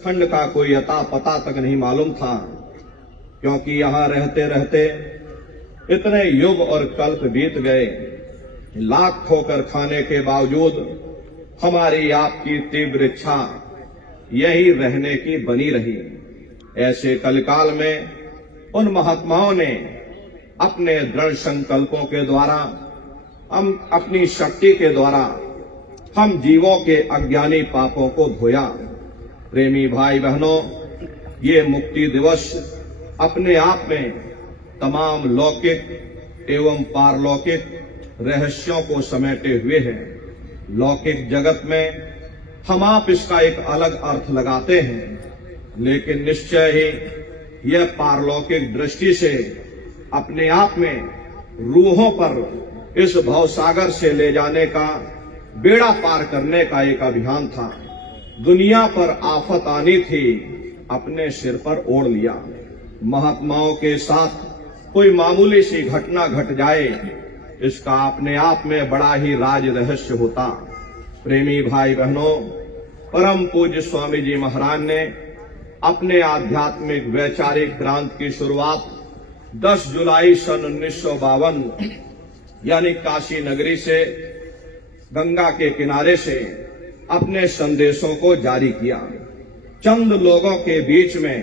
खंड का कोई अता पता तक नहीं मालूम था, क्योंकि यहाँ रहते रहते इतने युग और कल्प बीत गए। लाख ठोकर खाने के बावजूद हमारी आपकी तीव्र इच्छा यही रहने की बनी रही। ऐसे कलकाल में उन महात्माओं ने अपने दृढ़ संकल्पों के द्वारा, हम अपनी शक्ति के द्वारा हम जीवों के अज्ञानी पापों को धोया। प्रेमी भाई बहनों, ये मुक्ति दिवस अपने आप में तमाम लौकिक एवं पारलौकिक रहस्यों को समेटे हुए है। लौकिक जगत में हम आप इसका एक अलग अर्थ लगाते हैं, लेकिन निश्चय ही यह पारलौकिक दृष्टि से अपने आप में रूहों पर इस भवसागर से ले जाने का, बेड़ा पार करने का एक अभियान था। दुनिया पर आफत आनी थी, अपने सिर पर ओढ़ लिया। महात्माओं के साथ कोई मामूली सी घटना घट जाए, इसका अपने आप में बड़ा ही राज रहस्य होता। प्रेमी भाई बहनों, परम पूज्य स्वामी जी महाराज ने अपने आध्यात्मिक वैचारिक क्रांति की शुरुआत 10 जुलाई सन 1952 यानी काशी नगरी से, गंगा के किनारे से अपने संदेशों को जारी किया। चंद लोगों के बीच में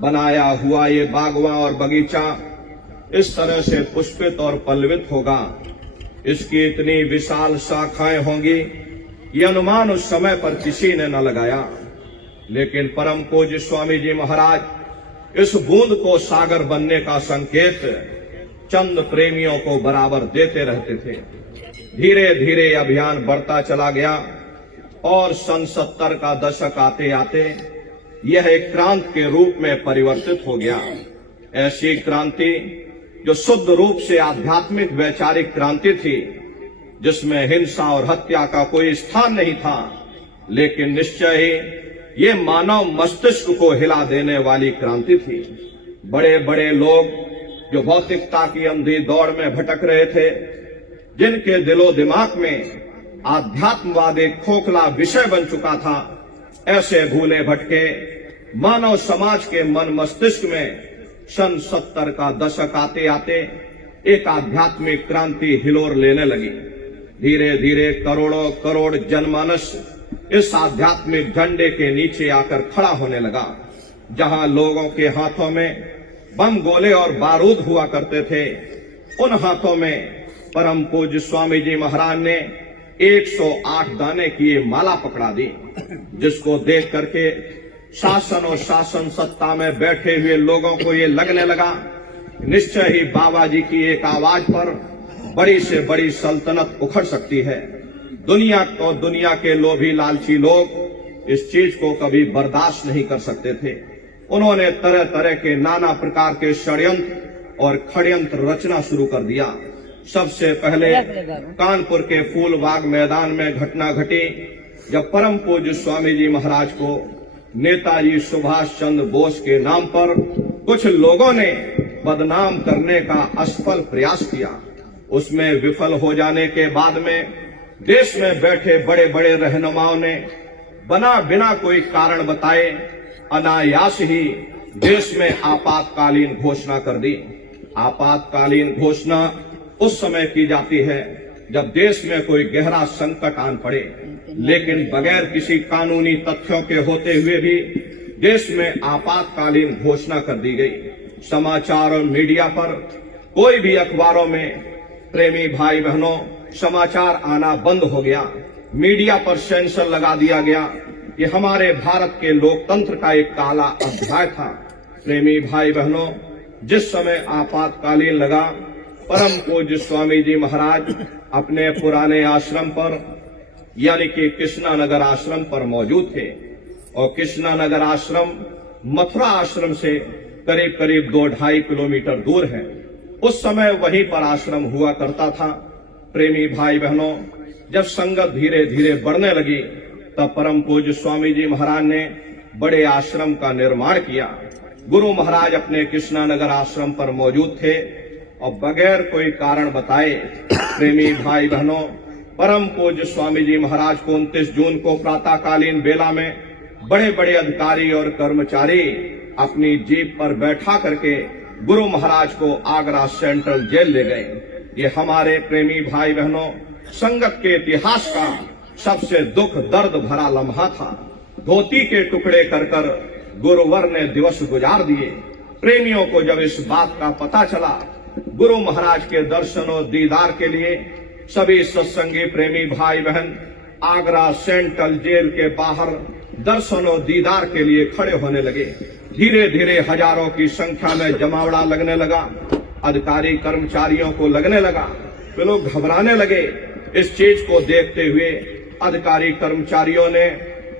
बनाया हुआ ये बागवां और बगीचा इस तरह से पुष्पित और पल्लवित होगा, इसकी इतनी विशाल शाखाएं होंगी, ये अनुमान उस समय पर किसी ने न लगाया। लेकिन परम पूज्य स्वामी जी महाराज इस बूंद को सागर बनने का संकेत चंद प्रेमियों को बराबर देते रहते थे। धीरे धीरे अभियान बढ़ता चला गया और सन 70 का दशक आते आते यह एक क्रांति के रूप में परिवर्तित हो गया। ऐसी क्रांति जो शुद्ध रूप से आध्यात्मिक वैचारिक क्रांति थी, जिसमें हिंसा और हत्या का कोई स्थान नहीं था, लेकिन निश्चय ही ये मानव मस्तिष्क को हिला देने वाली क्रांति थी। बड़े बड़े लोग जो भौतिकता की अंधी दौड़ में भटक रहे थे, जिनके दिलो दिमाग में आध्यात्मवाद एक खोखला विषय बन चुका था, ऐसे भूले भटके मानव समाज के मन मस्तिष्क में सन 70 का दशक आते आते एक आध्यात्मिक क्रांति हिलोर लेने लगी। धीरे धीरे करोड़ों करोड़ जनमानस इस आध्यात्मिक झंडे के नीचे आकर खड़ा होने लगा। जहां लोगों के हाथों में बम गोले और बारूद हुआ करते थे, उन हाथों में परम पूज्य स्वामी जी महाराज ने 108 दाने की ये माला पकड़ा दी, जिसको देख करके शासन और शासन सत्ता में बैठे हुए लोगों को ये लगने लगा, निश्चय ही बाबा जी की एक आवाज पर बड़ी से बड़ी सल्तनत उखड़ सकती है। दुनिया के लोभी लालची लोग इस चीज को कभी बर्दाश्त नहीं कर सकते थे। उन्होंने तरह तरह के नाना प्रकार के षड्यंत्र और खड़यंत्र रचना शुरू कर दिया। सबसे पहले कानपुर के फूलबाग मैदान में घटना घटी, जब परम पूज्य स्वामी जी महाराज को नेताजी सुभाष चंद्र बोस के नाम पर कुछ लोगों ने बदनाम करने का असफल प्रयास किया। उसमें विफल हो जाने के बाद में देश में बैठे बड़े बड़े रहनुमाओं ने बिना कोई कारण बताए अनायास ही देश में आपातकालीन घोषणा कर दी। आपातकालीन घोषणा उस समय की जाती है जब देश में कोई गहरा संकट आन पड़े, लेकिन बगैर किसी कानूनी तथ्यों के होते हुए भी देश में आपातकालीन घोषणा कर दी गई। समाचार और मीडिया पर, कोई भी अखबारों में प्रेमी भाई बहनों समाचार आना बंद हो गया। मीडिया पर सेंसर लगा दिया गया। ये हमारे भारत के लोकतंत्र का एक काला अध्याय था। प्रेमी भाई बहनों, जिस समय आपातकालीन लगा, परम पूज्य स्वामी जी महाराज अपने पुराने आश्रम पर यानी कि कृष्णा नगर आश्रम पर मौजूद थे, और कृष्णा नगर आश्रम मथुरा आश्रम से करीब करीब 2-2.5 किलोमीटर दूर है। उस समय वहीं पर आश्रम हुआ करता था। प्रेमी भाई बहनों, जब संगत धीरे धीरे बढ़ने लगी, तब परम पूज्य स्वामी जी महाराज ने बड़े आश्रम का निर्माण किया। गुरु महाराज अपने कृष्णा नगर आश्रम पर मौजूद थे और बगैर कोई कारण बताए प्रेमी भाई बहनों, परम पूज्य स्वामी जी महाराज को 29 जून को प्रातःकालीन बेला में बड़े बड़े अधिकारी और कर्मचारी अपनी जीप पर बैठा करके गुरु महाराज को आगरा सेंट्रल जेल ले गए। ये हमारे प्रेमी भाई बहनों, संगत के इतिहास का सबसे दुख दर्द भरा लम्हा था। धोती के टुकड़े कर कर गुरुवर ने दिवस गुजार दिए। प्रेमियों को जब इस बात का पता चला, गुरु महाराज के दर्शन और दीदार के लिए सभी सत्संगी प्रेमी भाई बहन आगरा सेंट्रल जेल के बाहर दर्शन और दीदार के लिए खड़े होने लगे। धीरे धीरे हजारों की संख्या में जमावड़ा लगने लगा। अधिकारी कर्मचारियों को लगने लगा, वे लोग घबराने लगे। इस चीज को देखते हुए अधिकारी कर्मचारियों ने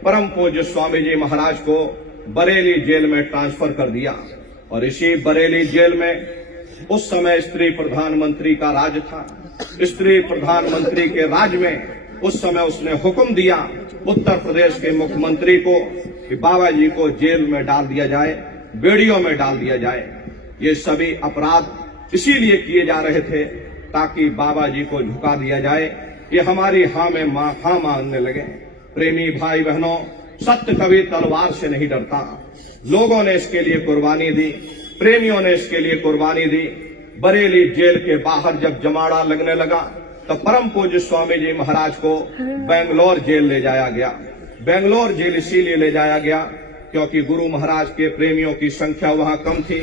परम पूज्य स्वामी जी महाराज को बरेली जेल में ट्रांसफर कर दिया। और इसी बरेली जेल में उस समय स्त्री प्रधानमंत्री का राज था। स्त्री प्रधानमंत्री के राज में उस समय उसने हुक्म दिया उत्तर प्रदेश के मुख्यमंत्री को कि बाबा जी को जेल में डाल दिया जाए, बेड़ियों में डाल दिया जाए। ये सभी अपराध इसीलिए किए जा रहे थे ताकि बाबा जी को झुका दिया जाए। ये हमारी हाँ में हाँ मानने लगे। प्रेमी भाई बहनों, सत्य कभी तलवार से नहीं डरता। लोगों ने इसके लिए कुर्बानी दी, प्रेमियों ने इसके लिए कुर्बानी दी। बरेली जेल के बाहर जब जमाड़ा लगने लगा तो परम पूज्य स्वामी जी महाराज को बेंगलोर जेल ले जाया गया। बेंगलोर जेल इसीलिए ले जाया गया क्योंकि गुरु महाराज के प्रेमियों की संख्या वहां कम थी।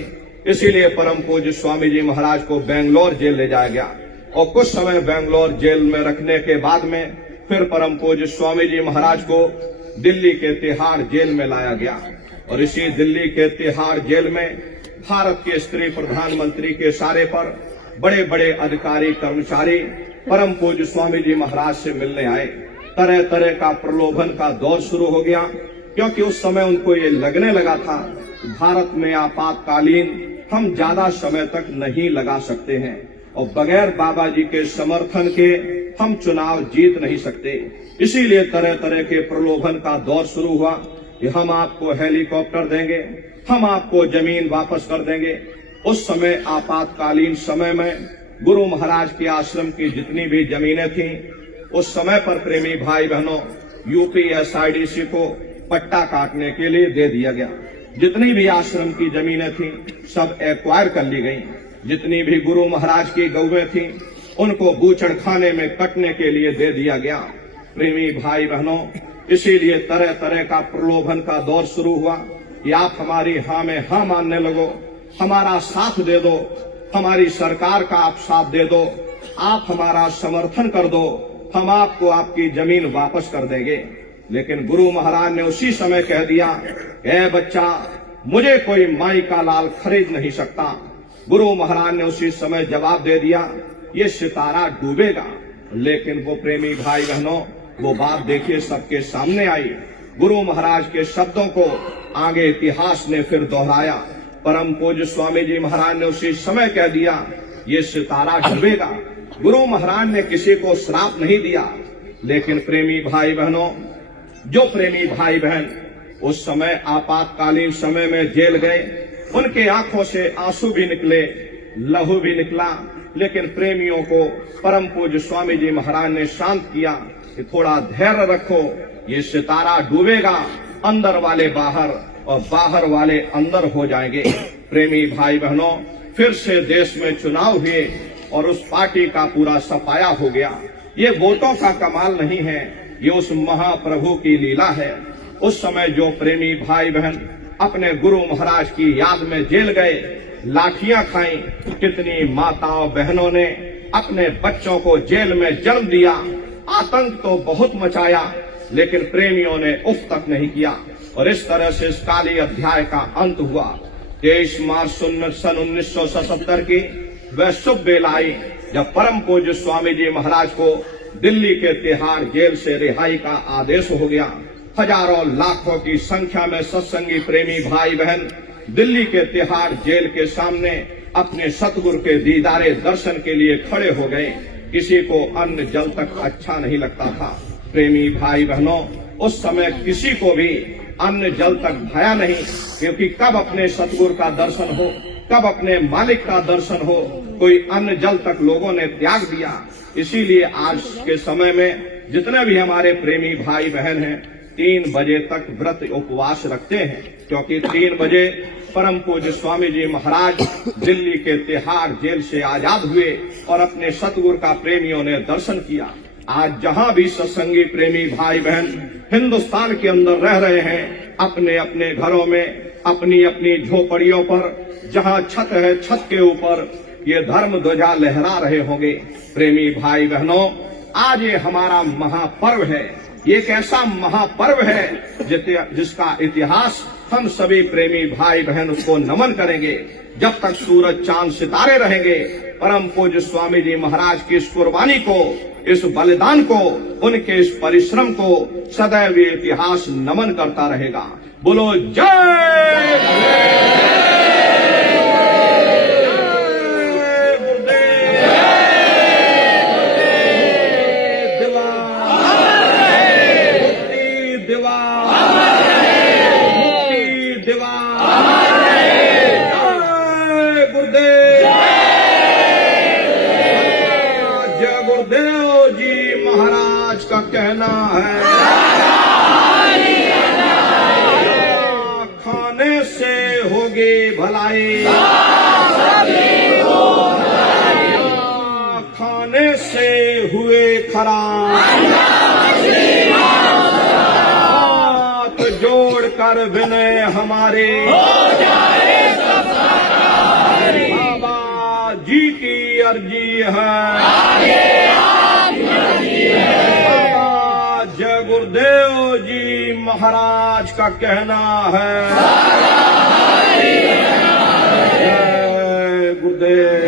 इसीलिए परम पूज्य स्वामी जी महाराज को बेंगलोर जेल ले जाया गया। और कुछ समय बेंगलोर जेल में रखने के बाद में फिर परम पूज्य स्वामी जी महाराज को दिल्ली के तिहाड़ जेल में लाया गया। और इसी दिल्ली के तिहाड़ जेल में भारत के स्त्री प्रधानमंत्री के इशारे पर बड़े बड़े अधिकारी कर्मचारी परम पूज्य स्वामी जी महाराज से मिलने आए। तरह तरह का प्रलोभन का दौर शुरू हो गया क्योंकि उस समय उनको ये लगने लगा था भारत में आपातकालीन हम ज्यादा समय तक नहीं लगा सकते हैं और बगैर बाबा जी के समर्थन के हम चुनाव जीत नहीं सकते। इसीलिए तरह तरह के प्रलोभन का दौर शुरू हुआ कि हम आपको हेलीकॉप्टर देंगे, हम आपको जमीन वापस कर देंगे। उस समय आपातकालीन समय में गुरु महाराज के आश्रम की जितनी भी जमीनें थीं, उस समय पर प्रेमी भाई बहनों यूपीएसआईडीसी को पट्टा काटने के लिए दे दिया गया। जितनी भी आश्रम की जमीनें थीं सब एक्वायर कर ली गईं। जितनी भी गुरु महाराज की गौवें थीं उनको बूचड़ खाने में कटने के लिए दे दिया गया। प्रेमी भाई बहनों, इसीलिए तरह तरह का प्रलोभन का दौर शुरू हुआ कि आप हमारी हाँ में हाँ मानने लगो, हमारा साथ दे दो, हमारी सरकार का आप साथ दे दो, आप हमारा समर्थन कर दो, हम आपको आपकी जमीन वापस कर देंगे। लेकिन गुरु महाराज ने उसी समय कह दिया, ए बच्चा, मुझे कोई माई का लाल खरीद नहीं सकता। गुरु महाराज ने उसी समय जवाब दे दिया, ये सितारा डूबेगा। लेकिन वो प्रेमी भाई बहनों, वो बात देखिए सबके सामने आई। गुरु महाराज के शब्दों को आगे इतिहास ने फिर दोहराया। परम पूज्य स्वामी जी महाराज ने उसी समय कह दिया, ये सितारा डूबेगा। गुरु महाराज ने किसी को श्राप नहीं दिया। लेकिन प्रेमी भाई बहनों, जो प्रेमी भाई बहन उस समय आपातकालीन समय में जेल गए, उनके आंखों से आंसू भी निकले, लहू भी निकला। लेकिन प्रेमियों को परम पूज्य स्वामी जी महाराज ने शांत किया कि थोड़ा धैर्य रखो, ये सितारा डूबेगा, अंदर वाले बाहर और बाहर वाले अंदर हो जाएंगे। प्रेमी भाई बहनों, फिर से देश में चुनाव हुए और उस पार्टी का पूरा सफाया हो गया। ये वोटों का कमाल नहीं है, ये उस महाप्रभु की लीला है। उस समय जो प्रेमी भाई बहन अपने गुरु महाराज की याद में जेल गए, लाठियां खाई, कितनी माताओं बहनों ने अपने बच्चों को जेल में जन्म दिया। आतंक तो बहुत मचाया, लेकिन प्रेमियों ने उफ तक नहीं किया। और इस तरह से इस काली अध्याय का अंत हुआ। 23 मार्च सन 1977 की वह शुभ बेला आई जब परम पूज्य स्वामी जी महाराज को दिल्ली के तिहाड़ जेल से रिहाई का आदेश हो गया। हजारों लाखों की संख्या में सत्संगी प्रेमी भाई बहन दिल्ली के तिहाड़ जेल के सामने अपने सतगुरु के दीदारे दर्शन के लिए खड़े हो गए। किसी को अन्न जल तक अच्छा नहीं लगता था। प्रेमी भाई बहनों, उस समय किसी को भी अन्न जल तक भाया नहीं, क्योंकि कब अपने सतगुरु का दर्शन हो, कब अपने मालिक का दर्शन हो, कोई अन्न जल तक लोगों ने त्याग दिया। इसीलिए आज के समय में जितने भी हमारे प्रेमी भाई बहन हैं, 3 बजे तक व्रत उपवास रखते हैं, क्योंकि 3 बजे परम पूज्य स्वामी जी महाराज दिल्ली के तिहाड़ जेल से आजाद हुए और अपने सतगुरु का प्रेमियों ने दर्शन किया। आज जहां भी सत्संगी प्रेमी भाई बहन हिंदुस्तान के अंदर रह रहे हैं, अपने अपने घरों में, अपनी अपनी झोपड़ियों पर, जहां छत है छत के ऊपर ये धर्म ध्वजा लहरा रहे होंगे। प्रेमी भाई बहनों, आज ये हमारा महापर्व है। ये एक ऐसा महापर्व है जिसका इतिहास हम सभी प्रेमी भाई बहन उसको नमन करेंगे। जब तक सूरज चांद सितारे रहेंगे, परम पूज्य स्वामी जी महाराज की इस कुर्बानी को, इस बलिदान को, उनके इस परिश्रम को सदैव ये इतिहास नमन करता रहेगा। बोलो जय। गुरुदेव जी महाराज का कहना है, खाने से होगी भलाई, खाने से हुए खराब, हाथ जोड़ कर विनय हमारे बाबा जी की अर्जी है। जय गुरुदेव जी महाराज का कहना है, जय गुरुदेव।